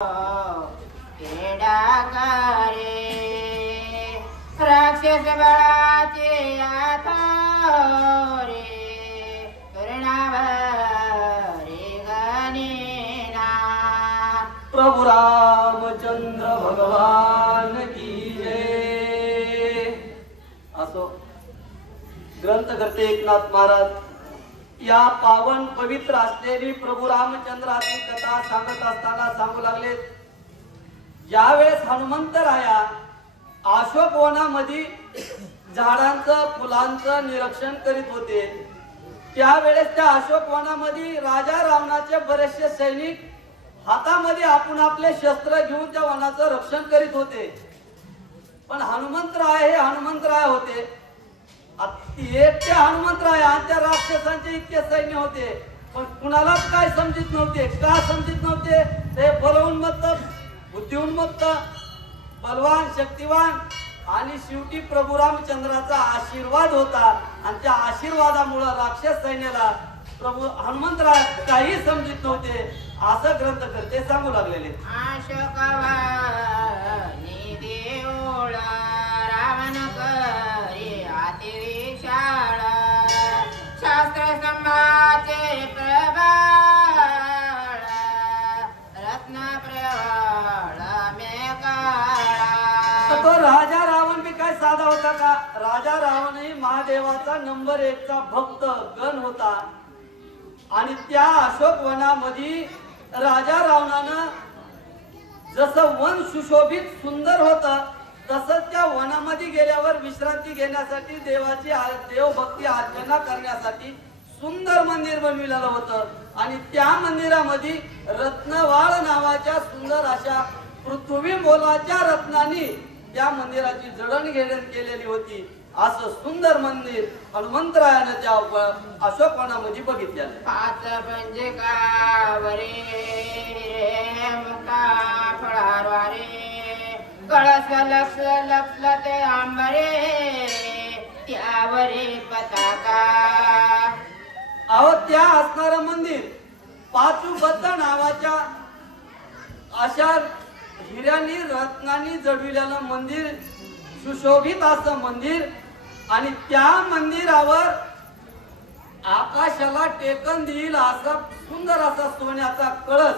करे राक्षस बळाचे आथोरे कर्णावरे गणेना। प्रभु रामचंद्र भगवान की जय। असो ग्रंथकर्ते एकनाथ महाराज या पावन पवित्र असलेली प्रभु रामचंद्राची कथा सांगत असताना सांगू लागले, ज्यावेळेस हनुमंतराया अशोक वनामध्ये झाडांचं फुलांचं निरीक्षण करीत होते, त्यावेळेस त्या अशोक वनामध्ये राजा रावणाचे बरेचसे सैनिक हातामध्ये आपण आपले शस्त्र घेऊन त्या वनाचं रक्षण करीत होते। पण हनुमंतराय हे हनुमंतराय होते, एकटे हनुमंतराय आणि त्या राक्षसांचे इतके सैन्य होते, पण कुणालाच काय समजित नव्हते। का समजित नव्हते? ते बलउन्मत्त, बुद्धिउन्मत्त, बलवान, शक्तिवान आणि शेवटी प्रभु रामचंद्राचा आशीर्वाद होता आणि त्या आशीर्वादामुळे राक्षस सैन्याला प्रभु हनुमंतराय काही समजित नव्हते, असं ग्रंथकर्ते सांगू लागलेले। शास्त्र संभाचे प्रबळ रत्न प्रबळ मेकाळा। तो राजा रावण भी काय साधा होता का? राजा रावण ही महादेवाचा नंबर 1 चा भक्त गण होता आणि त्या अशोक वनामध्ये राजा रावणानं जसं वन सुशोभित सुंदर होतं, तसंच त्या वनामध्ये गेल्यावर विश्रांती घेण्यासाठी देवाची देवभक्ती अर्चना करण्यासाठी सुंदर मंदिर बनविलेलं होतं आणि त्या मंदिरामध्ये रत्नवाळ नावाच्या सुंदर अशा पृथ्वी मोलाच्या रत्नांनी त्या मंदिराची जडणघडण केलेली होती। असं सुंदर मंदिर हनुमंतरायानं त्या अशोक वनामध्ये बघितलं। पाच पंजकावरे मुक्ता फळारवारे कळस लक्ष लक्षते आंबरे त्यावरे पताका। अहो त्या असणारं मंदिर पाचूबद्ध नावाच्या अशा हिऱ्यांनी रत्नांनी जडविलेलं मंदिर, सुशोभित असं मंदिर आणि त्या मंदिरावर आकाशाला टेकन देईल असा सुंदर असा सोन्याचा कळस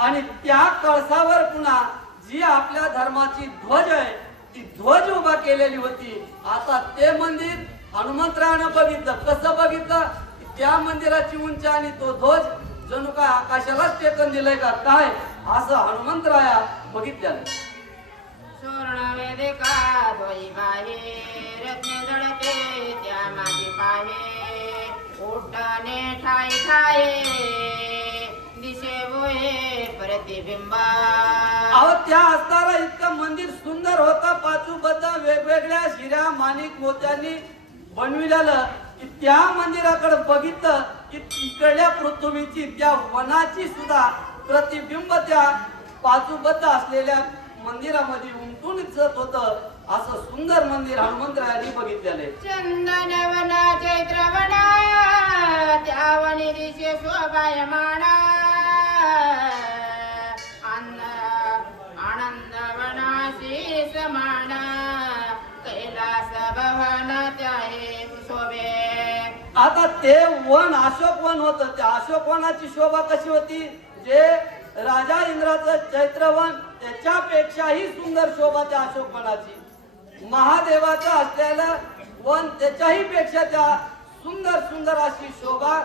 आणि त्या कळसावर पुन्हा जी आपल्या धर्माची ध्वज आहे ती ध्वज उभा केलेली होती। आता ते मंदिर हनुमंतरायानं बघितलं। कसं बघितलं? त्या मंदिराची उंची आणि तो ध्वज जणू काय आकाशालाच टेकन दिलंय का काय, असं हनुमंतराया बघितलं। सुवर्ण वेदिका दोई बाहे रत्ने जडते त्या माझी पाहे उठणे ठाई ठाये दिशे बोये प्रतिबिंबा। अहो त्या असणारा इतकं मंदिर सुंदर होता, पाचूबद्ध वेगवेगळ्या हिऱ्या माणिक मोत्यांनी बनविलेलं की त्या मंदिराकडे बघितलं की इकडल्या पृथ्वीची त्या वनाची सुद्धा प्रतिबिंब त्या पाचूबद्ध असलेल्या मंदिरामध्ये उमटून दिसत होतं। असं सुंदर मंदिर हनुमंतरायांनी बघितलेले। चंदन वना चैत्र वना त्या वनी दिशे शोभायमाना आनंद वना शीसमाना कैलास भवन त्या हे शोभे। आता ते वन अशोक वन होतं, त्या अशोक वनाची शोभा कशी होती? जे राजा इंद्राचं चैत्रवन त्याच्यापेक्षाही सुंदर शोभा त्या अशोक वनाची, महादेवाचं असलेलं वन त्याच्याही पेक्षा त्या सुंदर सुंदर अशी शोभा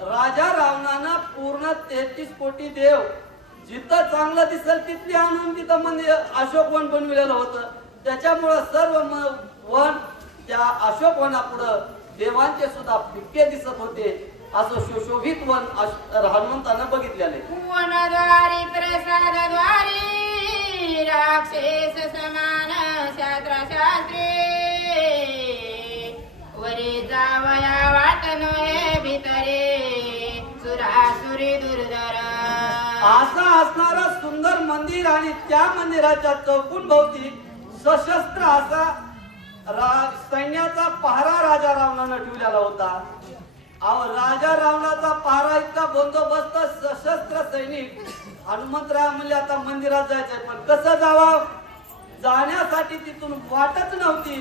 राजा रावणानं पूर्ण 33 कोटी देव जिथं चांगलं दिसल तिथली आणून तिथं मंदिर अशोक वन बनविलेलं होतं। त्याच्यामुळं सर्व वन त्या अशोक वनापुढं देवांचे सुद्धा फिक्के दिसत होते। असं सुशोभित वन हनुमंतानं बघितलेले। वनद्वारी प्रसादद्वारी राक्षस समान शास्त्र शास्त्री वरी जावया वाटन हे भितरे सुरासुरी दुर्धर। असं असणारं सुंदर मंदिर आणि त्या मंदिराच्या चौकून भोवती सशस्त्र असा सैन्याचा पहारा राजा रावणानं ठेवलेला होता। अहो राजा रावणाचा पहारा इतका बंदोबस्त सशस्त्र सैनिक हनुमंतराय म्हणले आता मंदिरात जायचंय पण कसं जावं जाण्यासाठी तिथून वाटच नव्हती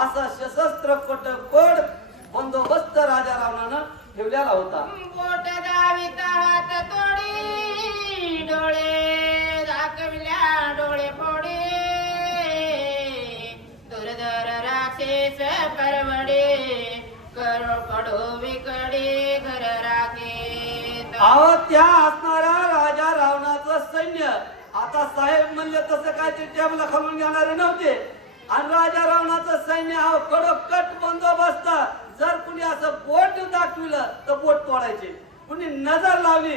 असा सशस्त्र कोड बंदोबस्त राजा रावणानं ठेवलेला होता. बोट दावित हात तोडी डोळे दाखविल्या डोळे फोडे दुर्धर राक्षस परवडे करो पडो विकडे घर राखे. अहो त्या असणाऱ्या राजा रावणाचं सैन्य आता साहेब म्हणले तसं काय ते टेबल खालून घेणारे नव्हते आणि राजा रावणाचं सैन्य अहो कडोकट बंदोबस्त जर कुणी असं बोट दाखविलं तर बोट तोडायचे कुणी नजर लावली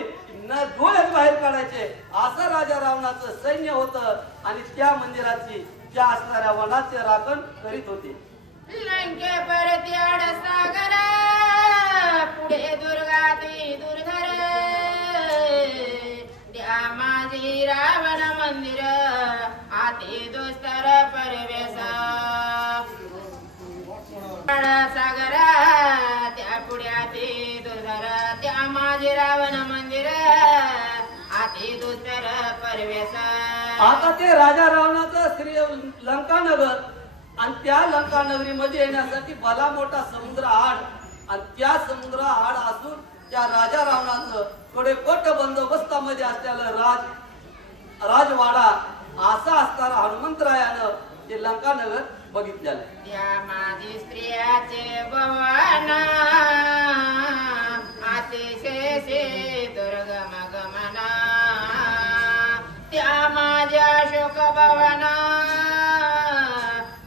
न डोळ्यात बाहेर काढायचे असं राजा रावणाचं सैन्य होतं आणि त्या मंदिराची त्या असणाऱ्या वनाचे राखण करीत होते. लंके परती सागर पुढे दुर्गाती दुर्धर द्या माझी रावण मंदिर आती दुस्तर परवेश सागर त्या पुढ्याती दुर्धर त्या माझी रावण मंदिर आती दुस्तर परवेश. आता ते राजा रावणाचं श्री लंका नगर आणि त्या लंका नगरीमध्ये येण्यासाठी भला मोठा समुद्र आड आणि त्या समुद्र आड असून त्या राजा रावणाचं थोडे कोट बंदोबस्तामध्ये असलेलं राजवाडा असा असताना हनुमंतरायानं ते लंका नगर बघितलेलं. त्या माझी स्त्रियाचे भवन अतिशय दुर्गम गमना त्या माझ्या शोक भवन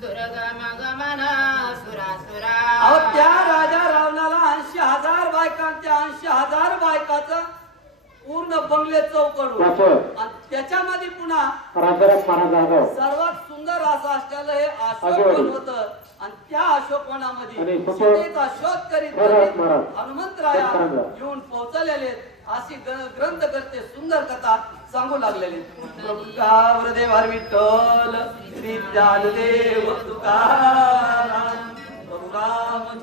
दुर्गम गमन सुरासुरा. अहो त्या राजा रावणाला 80,000 बायकांच्या 80,000 बायकाचं पूर्ण बंगले चौकडून आणि त्याच्यामध्ये पुन्हा सर्वात सुंदर असं असलेलं हे अशोकवन होतं आणि त्या अशोकवनामध्ये सीतेचा शोध करीत हनुमंतराया येऊन पोहोचलेले अशी ग्रंथकर्ते सुंदर कथा सांगू लागलेले. प्रभुदेव विठ्ठल श्री ज्ञानदेव तुकाराम प्रभु राम